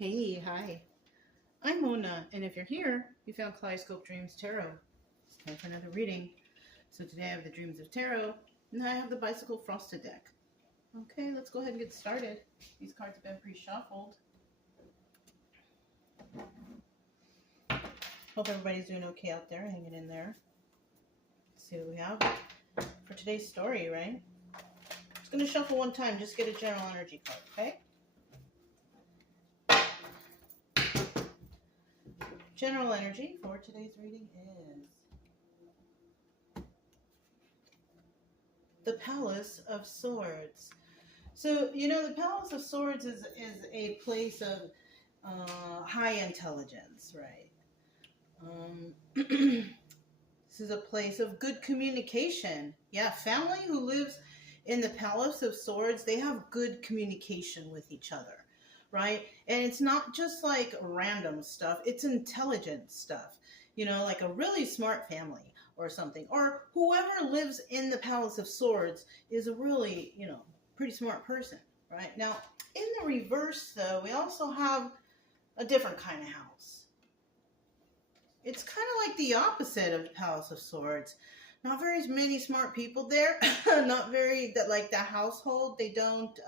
Hey, hi. I'm Mona, and if you're here, you found Kaleidoscope Dreams Tarot. It's time for another reading. So today I have the Dreams of Tarot, and I have the Bicycle Frosted deck. Okay, let's go ahead and get started. These cards have been pre-shuffled. Hope everybody's doing okay out there, hanging in there. Let's see what we have for today's story, right? Just going to shuffle one time, just get a general energy card, okay? General energy for today's reading is the Palace of Swords. So, the Palace of Swords is a place of high intelligence, right? This is a place of good communication. Yeah, family who lives in the Palace of Swords, they have good communication with each other, right? And it's not just like random stuff, it's intelligent stuff. Like a really smart family or something. Or whoever lives in the Palace of Swords is a really, pretty smart person, right? Now, in the reverse, though, we also have a different kind of house. It's kind of like the opposite of the Palace of Swords. Not very many smart people there. Not very, that like the household, they don't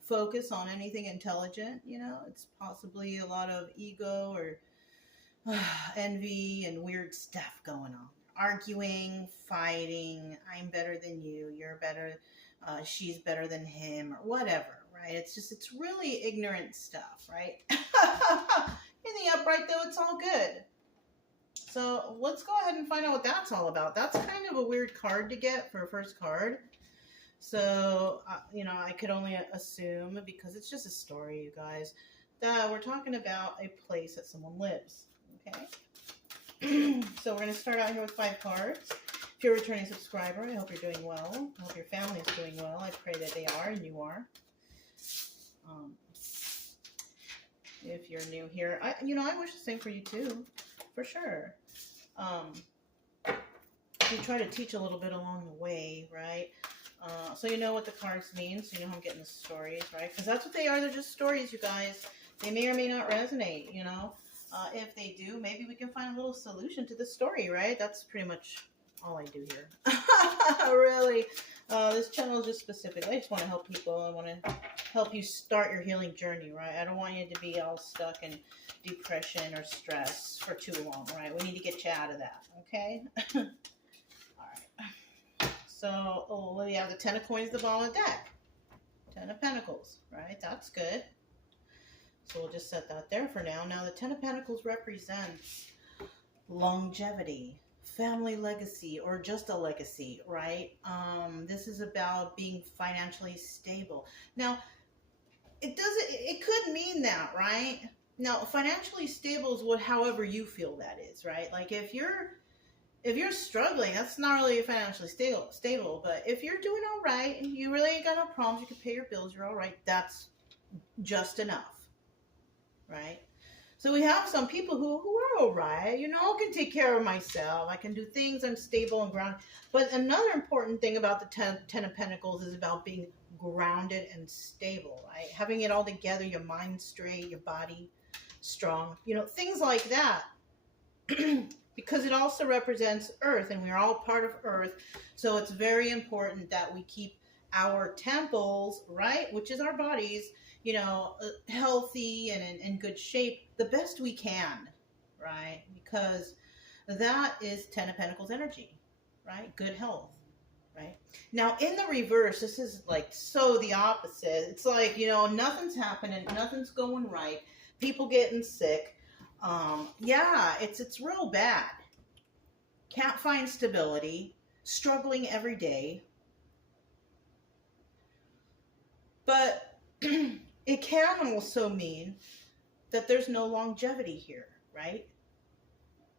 focus on anything intelligent, It's possibly a lot of ego or envy and weird stuff going on. Arguing, fighting, I'm better than you, you're better, she's better than him, or whatever, right? It's really ignorant stuff, right? In the upright, though, it's all good. So let's go ahead and find out what that's all about. That's kind of a weird card to get for a first card. So, I could only assume, because it's just a story, you guys, that we're talking about a place that someone lives, okay? So we're going to start out here with 5 cards. If you're a returning subscriber, I hope you're doing well. I hope your family is doing well. I pray that they are, and you are. If you're new here, I wish the same for you too, for sure. We try to teach a little bit along the way, right? So you know what the cards mean, so you know how I'm getting the stories, right? Because that's what they are. They're just stories, you guys. They may or may not resonate, If they do, maybe we can find a little solution to the story, right? That's pretty much all I do here. Really. This channel is just specific. I just want to help people. I want to help you start your healing journey, right? I don't want you to be all stuck in depression or stress for too long, right? We need to get you out of that, okay? All right. So, we have the 10 of coins at the bottom of the deck. 10 of pentacles, right? That's good. So we'll just set that there for now. Now, the 10 of pentacles represents longevity, family legacy, or just a legacy, right? This is about being financially stable. Now, it could mean that, right? Now, financially stable is however you feel that is, right? Like if you're struggling, that's not really financially stable. But if you're doing all right and you really ain't got no problems, you can pay your bills, you're all right, that's just enough, right? So we have some people who are all right, I can take care of myself, I can do things, I'm stable and grounded. But another important thing about the 10 of Pentacles is about being grounded and stable, right? Having it all together, your mind straight, your body strong, things like that. Because it also represents Earth, and we're all part of Earth. So it's very important that we keep our temples, right, which is our bodies, healthy and in good shape the best we can, right? Because that is 10 of Pentacles energy, right? Good health, right? Now, in the reverse, this is like so the opposite. It's like, nothing's happening, nothing's going right, people getting sick. Yeah, it's real bad. Can't find stability, struggling every day. But it can also mean that there's no longevity here, right?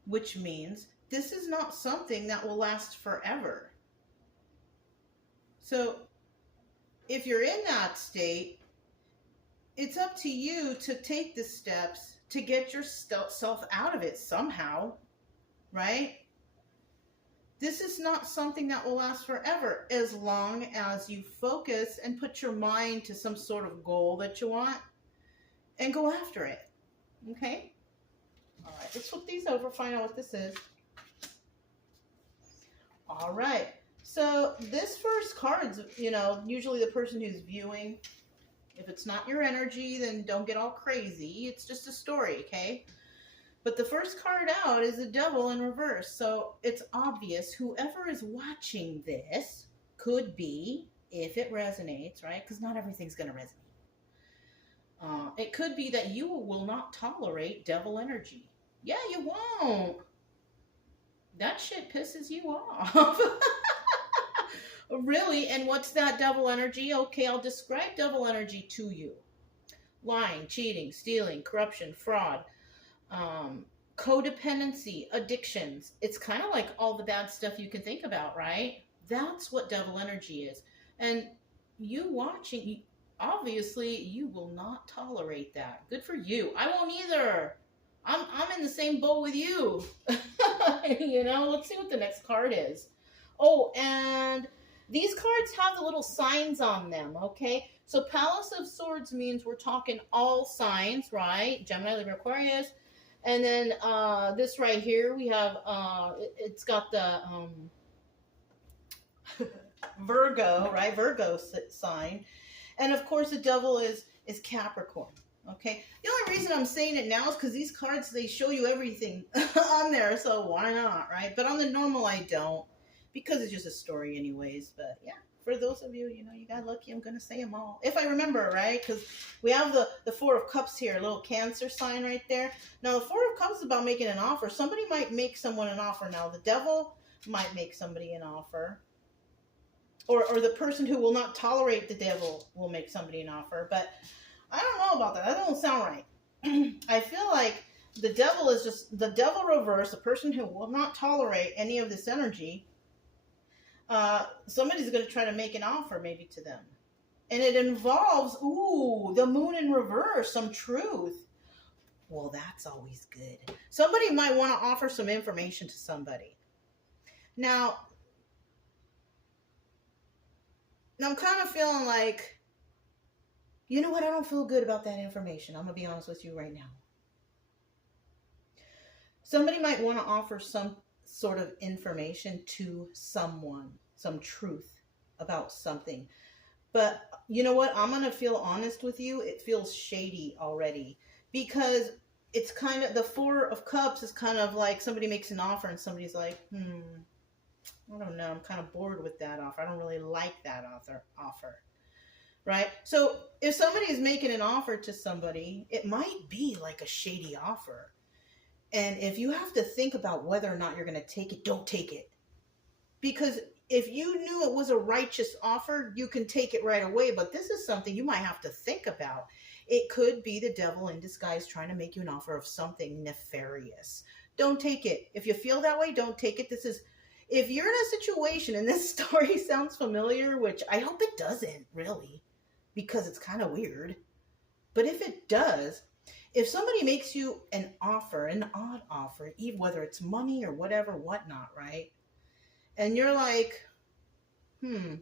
Which means this is not something that will last forever. So if you're in that state, it's up to you to take the steps to get yourself out of it somehow, right? This is not something that will last forever, as long as you focus and put your mind to some sort of goal that you want. and go after it. Okay? All right, let's flip these over, find out what this is. All right. So this first card's, usually the person who's viewing. If it's not your energy, then don't get all crazy. It's just a story, okay? But the first card out is the Devil in reverse. So it's obvious whoever is watching this could be, if it resonates, right? Because not everything's going to resonate. It could be that you will not tolerate devil energy. Yeah, you won't. That shit pisses you off. Really? And what's that devil energy? Okay, I'll describe devil energy to you. Lying, cheating, stealing, corruption, fraud, codependency, addictions. It's kind of like all the bad stuff you can think about, right? That's what devil energy is. And you watching, obviously, you will not tolerate that. Good for you. I won't either. I'm in the same boat with you. Let's see what the next card is. Oh, and these cards have the little signs on them, okay? So Palace of Swords means we're talking all signs, right? Gemini, Libra, Aquarius. And then this right here, we have, it's got the Virgo, right? Virgo sign. And of course, the devil is Capricorn, okay? The only reason I'm saying it now is because these cards, they show you everything on there, so why not, right? But on the normal, I don't, because it's just a story anyways. But yeah, for those of you, you got lucky, I'm going to say them all. If I remember, right? Because we have the Four of Cups here, a little Cancer sign right there. Now, the Four of Cups is about making an offer. Somebody might make someone an offer. Now, the devil might make somebody an offer. Or the person who will not tolerate the devil will make somebody an offer. But I don't know about that. That doesn't sound right. I feel like the devil is just the devil reverse, a person who will not tolerate any of this energy. Somebody's going to try to make an offer maybe to them. And it involves, the moon in reverse, some truth. Well, that's always good. Somebody might want to offer some information to somebody. Now I'm kind of feeling like, you know what? I don't feel good about that information. I'm going to be honest with you right now. Somebody might want to offer some sort of information to someone, some truth about something. But you know what? I'm going to feel honest with you. It feels shady already, because it's kind of, the Four of Cups is kind of like somebody makes an offer and somebody's like, I don't know. I'm kind of bored with that offer. I don't really like that offer. Right? So if somebody is making an offer to somebody, it might be like a shady offer. And if you have to think about whether or not you're going to take it, don't take it. Because if you knew it was a righteous offer, you can take it right away. But this is something you might have to think about. It could be the devil in disguise trying to make you an offer of something nefarious. Don't take it. If you feel that way, don't take it. If you're in a situation, and this story sounds familiar, which I hope it doesn't really, because it's kind of weird. But if it does, if somebody makes you an offer, an odd offer, even whether it's money or whatever, whatnot, right? And you're like, I'm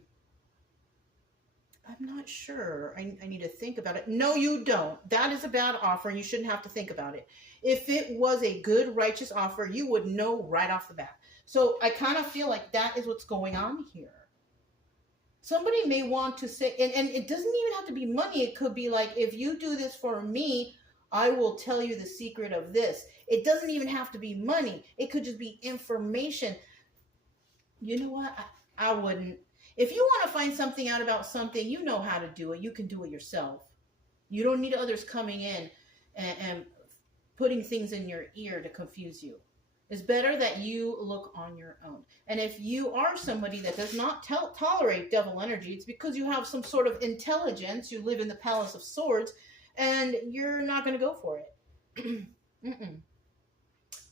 not sure. I need to think about it. No, you don't. That is a bad offer, and you shouldn't have to think about it. If it was a good, righteous offer, you would know right off the bat. So I kind of feel like that is what's going on here. Somebody may want to say, and it doesn't even have to be money. It could be like, if you do this for me, I will tell you the secret of this. It doesn't even have to be money. It could just be information. You know what? I wouldn't. If you want to find something out about something, you know how to do it. You can do it yourself. You don't need others coming in and putting things in your ear to confuse you. It's better that you look on your own. And if you are somebody that does not tolerate devil energy, it's because you have some sort of intelligence. You live in the Palace of Swords, and you're not going to go for it.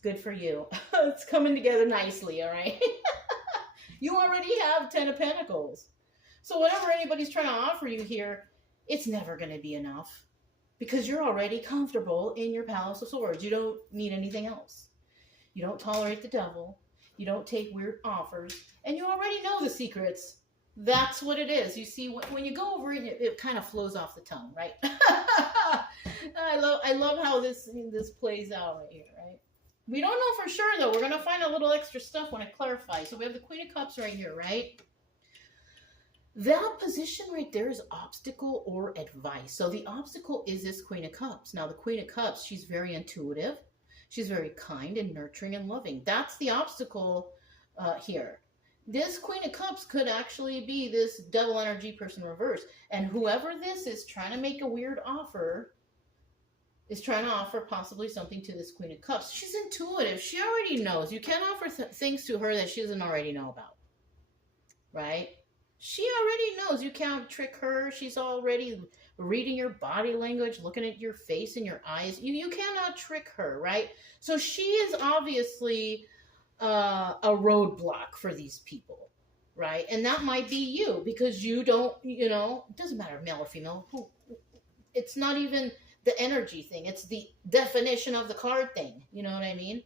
Good for you. It's coming together nicely, all right? You already have 10 of Pentacles. So whatever anybody's trying to offer you here, it's never going to be enough, because you're already comfortable in your Palace of Swords. You don't need anything else. You don't tolerate the devil. You don't take weird offers. And you already know the secrets. That's what it is. You see, when you go over it, it kind of flows off the tongue, right? I I love how this plays out right here, right? We don't know for sure though. We're gonna find a little extra stuff when it clarifies. So we have the Queen of Cups right here, right? That position right there is obstacle or advice. So the obstacle is this Queen of Cups. Now the Queen of Cups, she's very intuitive. She's very kind and nurturing and loving. That's the obstacle here. This Queen of Cups could actually be this devil energy person reverse. And whoever this is trying to make a weird offer is trying to offer possibly something to this Queen of Cups. She's intuitive. She already knows. You can't offer things to her that she doesn't already know about. Right? She already knows. You can't trick her. She's already reading your body language, looking at your face and your eyes. You cannot trick her, right? So she is obviously a roadblock for these people, right? And that might be you because you don't, it doesn't matter male or female. It's not even the energy thing. It's the definition of the card thing. You know what I mean?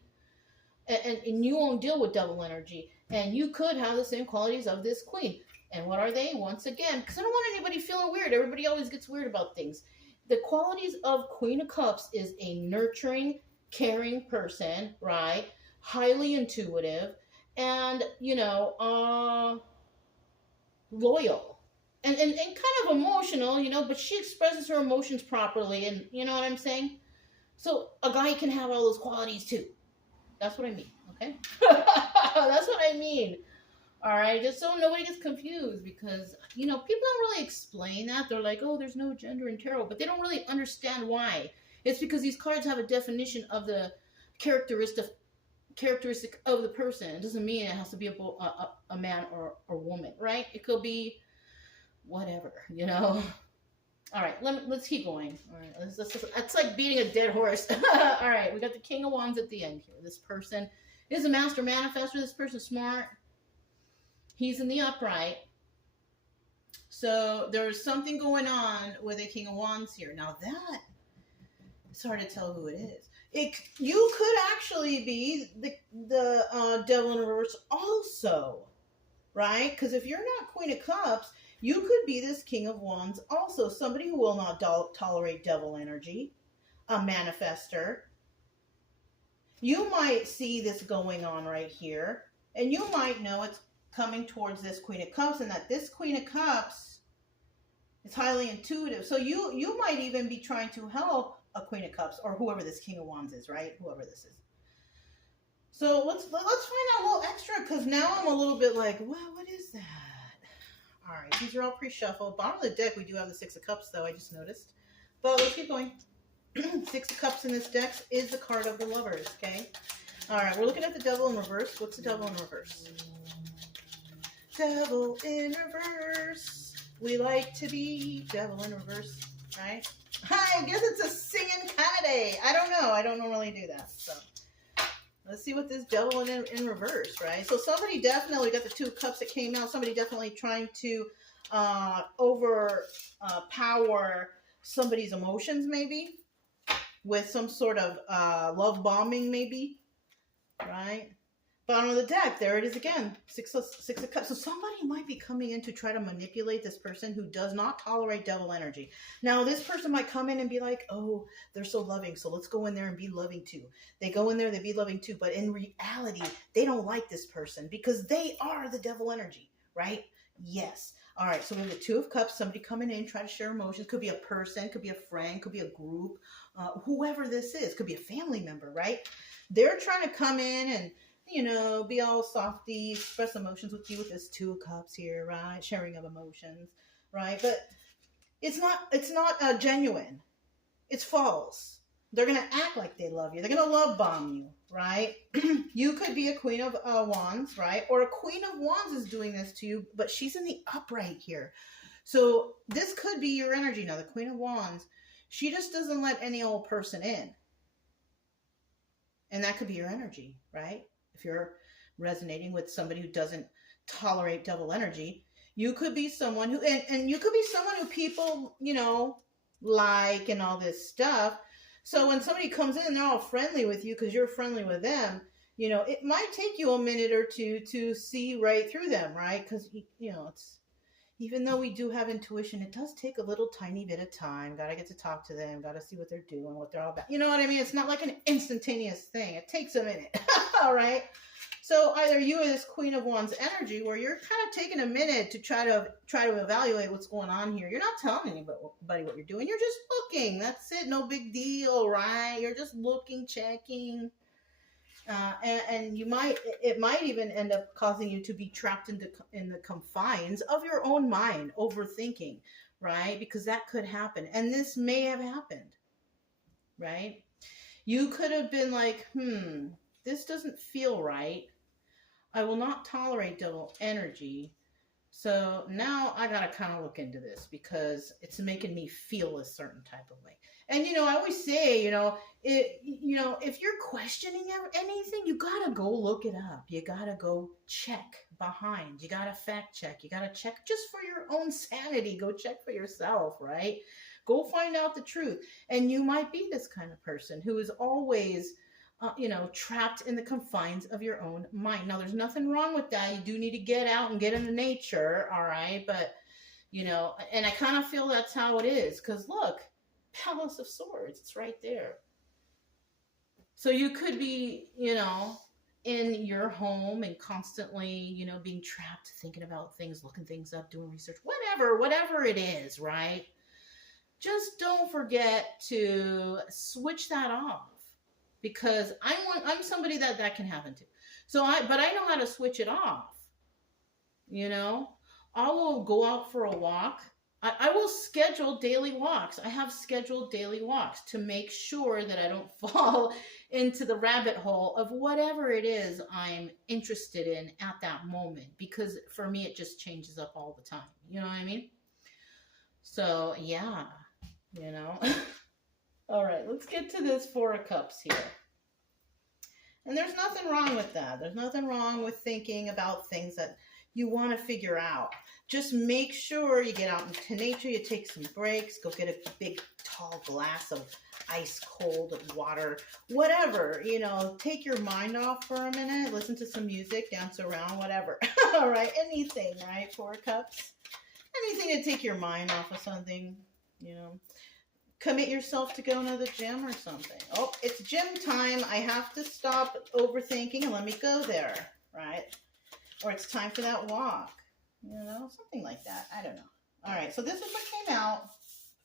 And you won't deal with devil energy. And you could have the same qualities of this queen. And what are they? Once again, because I don't want anybody feeling weird. Everybody always gets weird about things. The qualities of Queen of Cups is a nurturing, caring person, right? Highly intuitive and, loyal and kind of emotional, but she expresses her emotions properly. And you know what I'm saying? So a guy can have all those qualities too. That's what I mean. Okay. That's what I mean. All right, just so nobody gets confused because, people don't really explain that. They're like, oh, there's no gender in tarot, but they don't really understand why. It's because these cards have a definition of the characteristic of the person. It doesn't mean it has to be a man or a woman, right? It could be whatever, All right, let's keep going. All right, it's like beating a dead horse. All right, we got the King of Wands at the end here. This person is a master manifestor. This person's smart. He's in the upright. So there's something going on with a King of Wands here. Now that, it's hard to tell who it is. You could actually be the devil in reverse also, right? Because if you're not Queen of Cups, you could be this King of Wands also. Somebody who will not tolerate devil energy, a manifester. You might see this going on right here, and you might know it's coming towards this Queen of Cups, and that this Queen of Cups is highly intuitive. So you might even be trying to help a Queen of Cups or whoever this King of Wands is, right? Whoever this is. So let's find out a little extra because now I'm a little bit like, wow, what is that? All right, these are all pre-shuffled. Bottom of the deck, we do have the Six of Cups, though, I just noticed. But let's keep going. Six of Cups in this deck is the card of the Lovers, okay? All right, we're looking at the Devil in reverse. What's the Devil in reverse? Devil in reverse. We like to be devil in reverse, right? I guess it's a singing kind of day. I don't know. I don't normally do that. So let's see what this devil in reverse, right? So somebody definitely got the Two of Cups that came out. Somebody definitely trying to power somebody's emotions, maybe with some sort of love bombing, maybe, right? Bottom of the deck, there it is again, Six of Cups. So somebody might be coming in to try to manipulate this person who does not tolerate devil energy. Now, this person might come in and be like, oh, they're so loving, so let's go in there and be loving too. They go in there, they be loving too, but in reality, they don't like this person because they are the devil energy, right? Yes. All right, so we have the Two of Cups, somebody coming in, try to share emotions. Could be a person, could be a friend, could be a group, whoever this is. Could be a family member, right? They're trying to come in and be all softy, express emotions with you with this Two of Cups here, right? Sharing of emotions, right? But it's not genuine. It's false. They're going to act like they love you. They're going to love bomb you, right? You could be a Queen of Wands, right? Or a Queen of Wands is doing this to you, but she's in the upright here. So this could be your energy. Now, the Queen of Wands, she just doesn't let any old person in. And that could be your energy, right? If you're resonating with somebody who doesn't tolerate devil energy, you could be someone who, and you could be someone who people, like and all this stuff. So when somebody comes in, they're all friendly with you because you're friendly with them. It might take you a minute or two to see right through them, right? Because, even though we do have intuition, it does take a little tiny bit of time. Got to get to talk to them, got to see what they're doing, what they're all about. You know what I mean? It's not like an instantaneous thing. It takes a minute. All right. So either you are this Queen of Wands energy where you're kind of taking a minute to try to evaluate what's going on here. You're not telling anybody what you're doing. You're just looking. That's it. No big deal, right? You're just looking, checking. And it might even end up causing you to be trapped in the confines of your own mind, overthinking, right? Because that could happen. And this may have happened, right? You could have been like, this doesn't feel right. I will not tolerate double energy. So now I got to kind of look into this because it's making me feel a certain type of way. And, I always say, if you're questioning anything, you got to go look it up. You got to go check behind. You got to fact check. You got to check just for your own sanity. Go check for yourself, right? Go find out the truth. And you might be this kind of person who is always trapped in the confines of your own mind. Now, there's nothing wrong with that. You do need to get out and get into nature, all right? But, and I kind of feel that's how it is. Because, look, Palace of Swords, it's right there. So you could be, in your home and constantly, being trapped, thinking about things, looking things up, doing research, whatever it is, right? Just don't forget to switch that off. Because I'm somebody that can happen to. But I know how to switch it off. I will go out for a walk. I will schedule daily walks. I have scheduled daily walks to make sure that I don't fall into the rabbit hole of whatever it is I'm interested in at that moment. Because for me, it just changes up all the time. You know what I mean? So, yeah, All right, let's get to this Four of Cups here. And there's nothing wrong with that. There's nothing wrong with thinking about things that you want to figure out. Just make sure you get out into nature, you take some breaks, go get a big, tall glass of ice cold water, whatever, take your mind off for a minute, listen to some music, dance around, whatever. All right, anything, right? Four of Cups. Anything to take your mind off of something, Commit yourself to going to the gym or something. Oh, it's gym time. I have to stop overthinking and let me go there, right? Or it's time for that walk, something like that. I don't know. All right, so this is what came out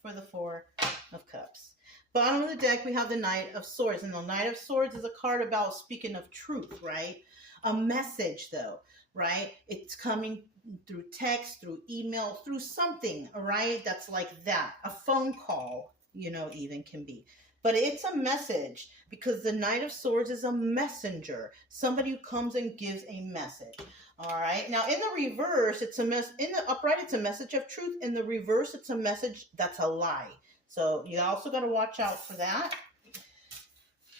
for the Four of Cups. Bottom of the deck, we have the Knight of Swords. And the Knight of Swords is a card about speaking of truth, right? A message, though, right? It's coming through text, through email, through something, right? That's like that. A phone call, even can be. But it's a message because the Knight of Swords is a messenger. Somebody who comes and gives a message. All right. Now, in the reverse, in the upright, it's a message of truth. In the reverse, it's a message that's a lie. So you also got to watch out for that.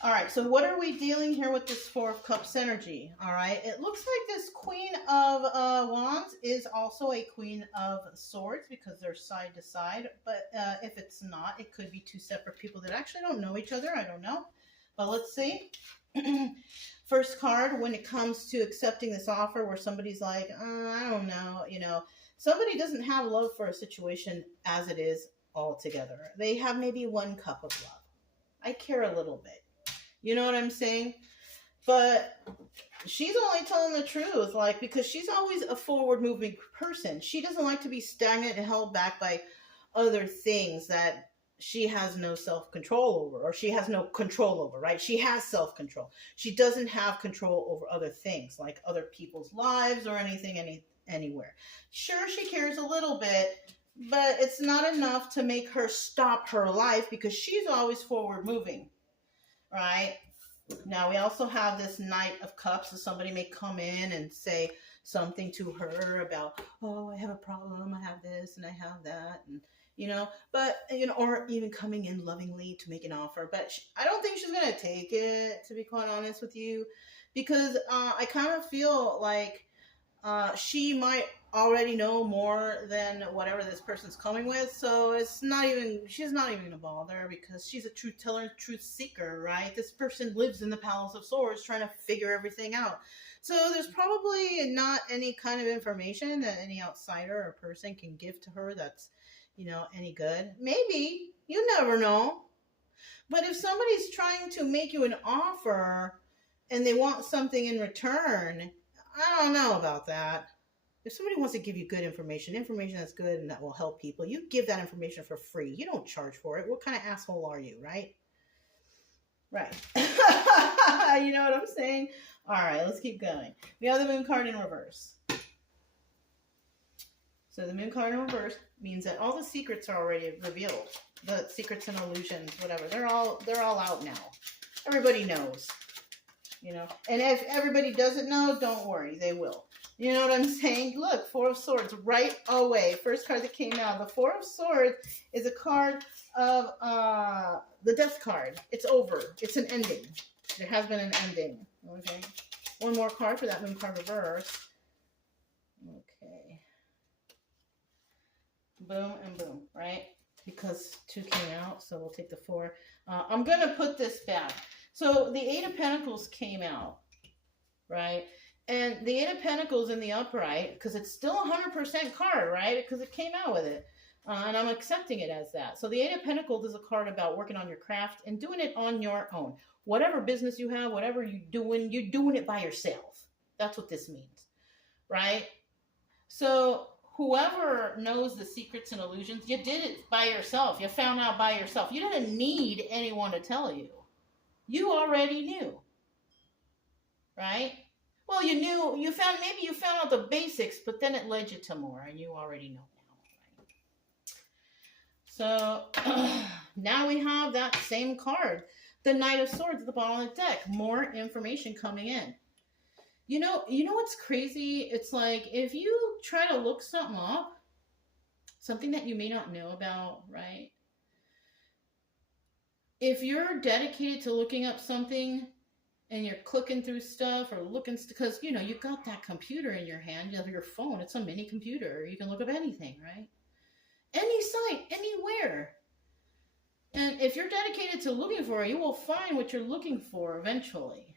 All right, so what are we dealing here with this Four of Cups energy? All right, it looks like this Queen of Wands is also a Queen of Swords because they're side to side. But if it's not, it could be two separate people that actually don't know each other. I don't know. But let's see. First card, when it comes to accepting this offer where somebody's like, I don't know, somebody doesn't have love for a situation as it is altogether. They have maybe one cup of love. I care a little bit. You know what I'm saying? But she's only telling the truth, because she's always a forward-moving person. She doesn't like to be stagnant and held back by other things that she has no self-control over, or she has no control over, right? She has self-control. She doesn't have control over other things, like other people's lives or anything, anywhere. Sure, she cares a little bit, but it's not enough to make her stop her life because she's always forward-moving. Right? Now, we also have this Knight of Cups. So somebody may come in and say something to her about, oh, I have a problem. I have this and I have that. And, or even coming in lovingly to make an offer. But I don't think she's going to take it, to be quite honest with you. Because I kind of feel like she might already know more than whatever this person's coming with. So she's not even gonna bother because she's a truth teller, truth seeker, right? This person lives in the Palace of Swords trying to figure everything out. So there's probably not any kind of information that any outsider or person can give to her that's, any good. Maybe, you never know. But if somebody's trying to make you an offer and they want something in return, I don't know about that. If somebody wants to give you good information that's good and that will help people, you give that information for free. You don't charge for it. What kind of asshole are you, right? Right. You know what I'm saying? All right, let's keep going. We have the Moon card in reverse. So the Moon card in reverse means that all the secrets are already revealed. The secrets and illusions, whatever. They're all out now. Everybody knows. And if everybody doesn't know, don't worry, they will. You know what I'm saying? Look, Four of Swords right away. First card that came out. The Four of Swords is a card of the Death card. It's over. It's an ending. There has been an ending. Okay. One more card for that Moon card reverse. Okay. Boom and boom, right? Because 2 came out, so we'll take the 4. I'm going to put this back. So the 8 of Pentacles came out, right? And the 8 of Pentacles in the upright, because it's still a 100% card, right? Because it came out with it. And I'm accepting it as that. So the 8 of Pentacles is a card about working on your craft and doing it on your own. Whatever business you have, whatever you're doing it by yourself. That's what this means, right? So whoever knows the secrets and illusions, you did it by yourself. You found out by yourself. You didn't need anyone to tell you. You already knew, right? Well, maybe you found out the basics, but then it led you to more, and you already know now, right? So now we have that same card, the Knight of Swords at the bottom of the deck. More information coming in. You know what's crazy? It's like if you try to look something up, something that you may not know about, right? If you're dedicated to looking up something and you're clicking through stuff or looking, because, you got that computer in your hand, you have your phone, it's a mini computer. You can look up anything, right? Any site, anywhere. And if you're dedicated to looking for it, you will find what you're looking for eventually.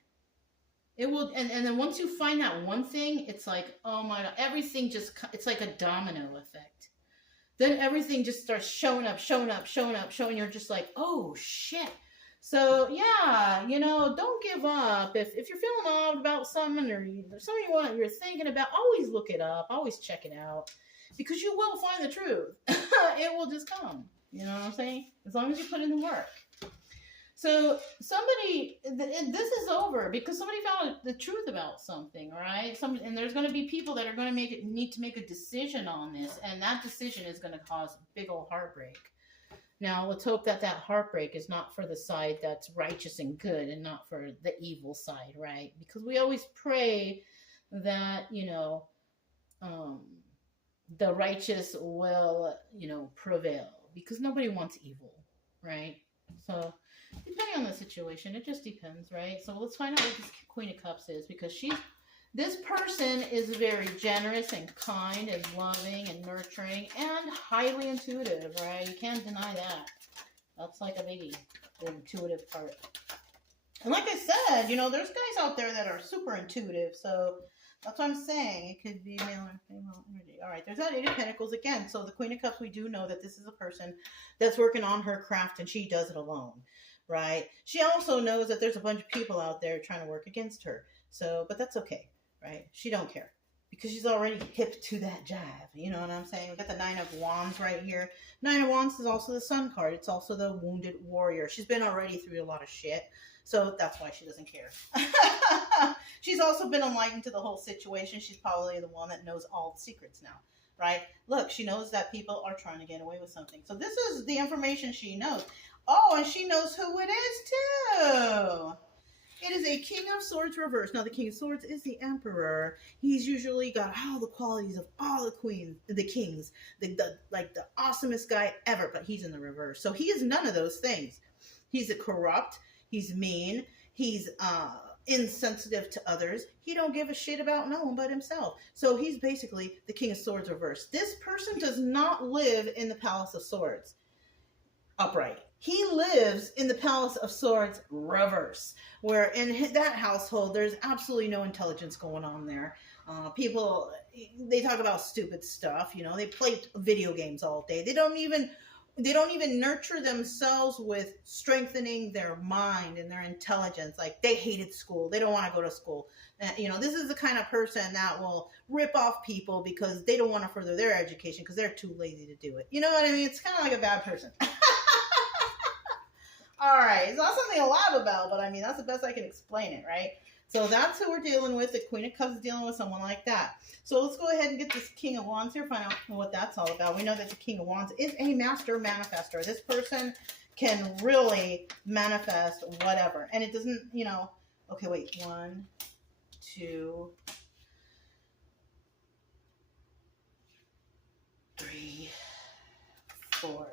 It will, and then once you find that one thing, it's like, oh my God, everything it's like a domino effect. Then everything just starts showing up. You're just like, oh shit. So yeah, don't give up. If you're feeling odd about something or something you're thinking about, always look it up, always check it out, because you will find the truth. It will just come. You know what I'm saying? As long as you put in the work. So this is over because somebody found the truth about something, all right? And there's going to be people that are going to need to make a decision on this, and that decision is going to cause big old heartbreak. Now, let's hope that heartbreak is not for the side that's righteous and good and not for the evil side, right? Because we always pray that, the righteous will, prevail, because nobody wants evil, right? So depending on the situation, it just depends, right? So let's find out what this Queen of Cups is, because this person is very generous and kind and loving and nurturing and highly intuitive, right? You can't deny that. That's like a biggie, the intuitive part. And like I said, there's guys out there that are super intuitive, so that's what I'm saying. It could be male or female energy. All right, there's that 8 of Pentacles again. So the Queen of Cups, we do know that this is a person that's working on her craft, and she does it alone, right? She also knows that there's a bunch of people out there trying to work against her. So, but that's okay, right? She don't care because she's already hip to that jive. You know what I'm saying? We got the 9 of Wands right here. 9 of Wands is also the Sun card. It's also the wounded warrior. She's been already through a lot of shit. So that's why she doesn't care. She's also been enlightened to the whole situation. She's probably the one that knows all the secrets now, right? Look, she knows that people are trying to get away with something. So this is the information she knows. Oh, and she knows who it is too. It is a King of Swords reverse. Now the King of Swords is the Emperor. He's usually got all the qualities of all the kings, the awesomest guy ever, but he's in the reverse. So he is none of those things. He's a corrupt. He's mean. He's insensitive to others. He don't give a shit about no one but himself. So he's basically the King of Swords reversed. This person does not live in the Palace of Swords upright. He lives in the Palace of Swords reverse, where in that household, there's absolutely no intelligence going on there. People, they talk about stupid stuff. You know, they play video games all day. They don't even nurture themselves with strengthening their mind and their intelligence. Like, they hated school. They don't want to go to school. You know, this is the kind of person that will rip off people because they don't want to further their education because they're too lazy to do it. You know what I mean? It's kind of like a bad person. All right. It's not something to laugh about, but I mean, that's the best I can explain it, right? So that's who we're dealing with. The Queen of Cups is dealing with someone like that. So let's go ahead and get this King of Wands here, find out what that's all about. We know that the King of Wands is a master manifester. This person can really manifest whatever. And it doesn't, you know, okay, wait. 1, 2, 3, 4.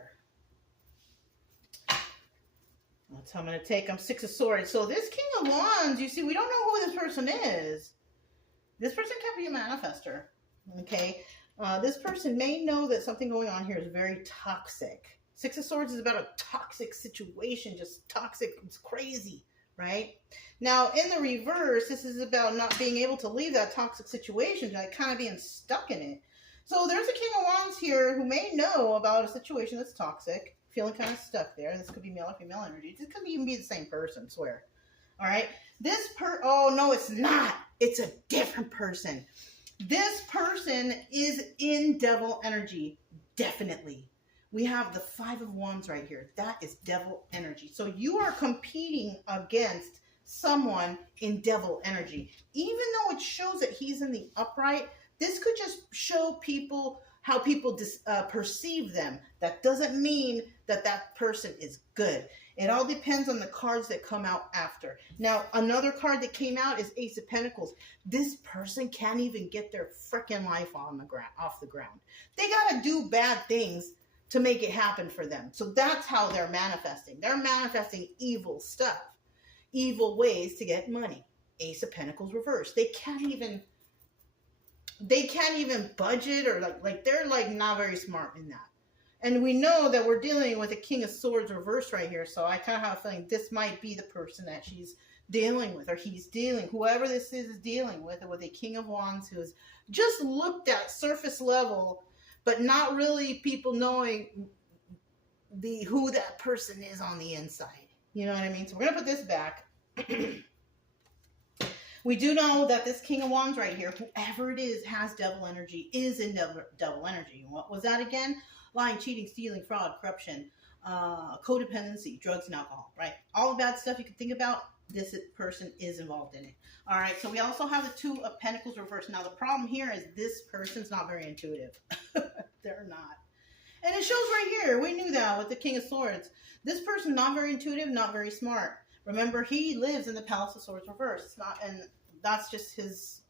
That's how I'm going to take them. 6 of Swords. So this King of Wands, you see, we don't know who this person is. This person can be a manifester. Okay. This person may know that something going on here is very toxic. 6 of Swords is about a toxic situation. Just toxic. It's crazy. Right? Now, in the reverse, this is about not being able to leave that toxic situation, like kind of being stuck in it. So there's a King of Wands here who may know about a situation that's toxic. Feeling kind of stuck there. This could be male or female energy. This could even be the same person, swear. All right. Oh, no, it's not. It's a different person. This person is in devil energy. Definitely. We have the 5 of Wands right here. That is devil energy. So you are competing against someone in devil energy. Even though it shows that he's in the upright, this could just show people how people perceive them. That doesn't mean that that person is good. It all depends on the cards that come out after. Now, another card that came out is Ace of Pentacles. This person can't even get their freaking life off the ground. They got to do bad things to make it happen for them. So that's how they're manifesting. They're manifesting evil stuff, evil ways to get money. Ace of Pentacles reversed. They can't even budget, or like they're like not very smart in that. And we know that we're dealing with a King of Swords reverse right here. So I kind of have a feeling this might be the person that she's dealing with, or whoever this is dealing with a King of Wands who's just looked at surface level, but not really people knowing who that person is on the inside. You know what I mean? So we're going to put this back. We do know that this King of Wands right here, whoever it is, has devil energy, is in devil energy. What was that again? Lying, cheating, stealing, fraud, corruption, codependency, drugs and alcohol, right? All the bad stuff you can think about, this person is involved in it. All right, so we also have the 2 of Pentacles reversed. Now, the problem here is this person's not very intuitive. They're not. And it shows right here. We knew that with the King of Swords. This person's not very intuitive, not very smart. Remember, he lives in the Palace of Swords reversed. It's not, and that's just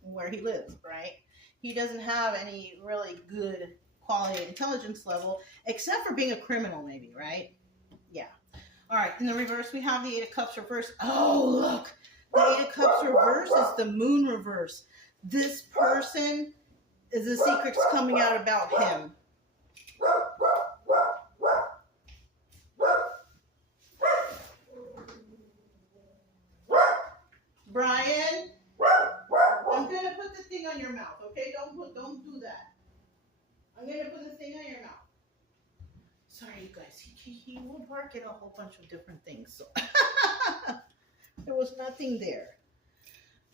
where he lives, right? He doesn't have any really good quality intelligence level, except for being a criminal, maybe, right? Yeah. All right. In the reverse, we have the 8 of Cups reversed. Oh, look. The 8 of Cups reversed is the Moon reverse. This person is the secrets coming out about him. Brian, I'm going to put the thing on your mouth, okay? Don't do that. I'm going to put the thing on your mouth. Sorry, you guys. He will bark at a whole bunch of different things. So there was nothing there.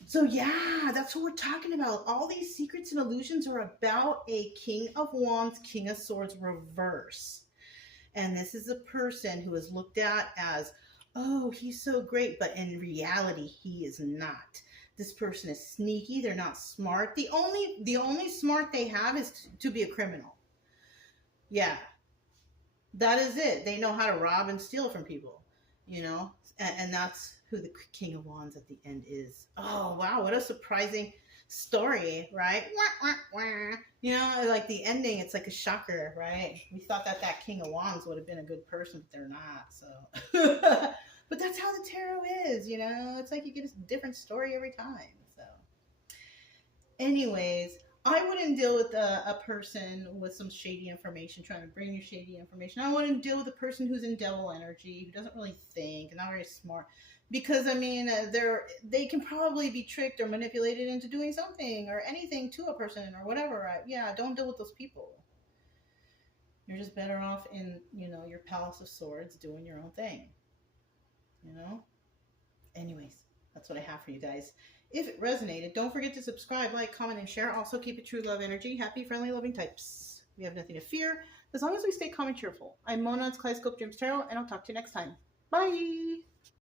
So yeah, that's what we're talking about. All these secrets and illusions are about a King of Wands, King of Swords reverse. And this is a person who is looked at as, oh, he's so great. But in reality, he is not. This person is sneaky. They're not smart. The only smart they have is to be a criminal. Yeah. That is it. They know how to rob and steal from people, you know, and that's who the King of Wands at the end is. Oh, wow. What a surprising story, right? You know, like the ending, it's like a shocker, right? We thought that King of Wands would have been a good person, but they're not. So, but that's that's how the tarot is, you know? It's like you get a different story every time. So, anyways, I wouldn't deal with a person with some shady information, trying to bring you shady information. I wouldn't deal with a person who's in devil energy, who doesn't really think, not very smart. Because, I mean, they can probably be tricked or manipulated into doing something or anything to a person or whatever. Yeah, don't deal with those people. You're just better off in, you know, your Palace of Swords doing your own thing. You know? Anyways, that's what I have for you guys. If it resonated, don't forget to subscribe, like, comment, and share. Also, keep it true love energy. Happy, friendly, loving types. We have nothing to fear as long as we stay calm and cheerful. I'm Mona, it's Kaleidoscope Dreams Tarot, and I'll talk to you next time. Bye!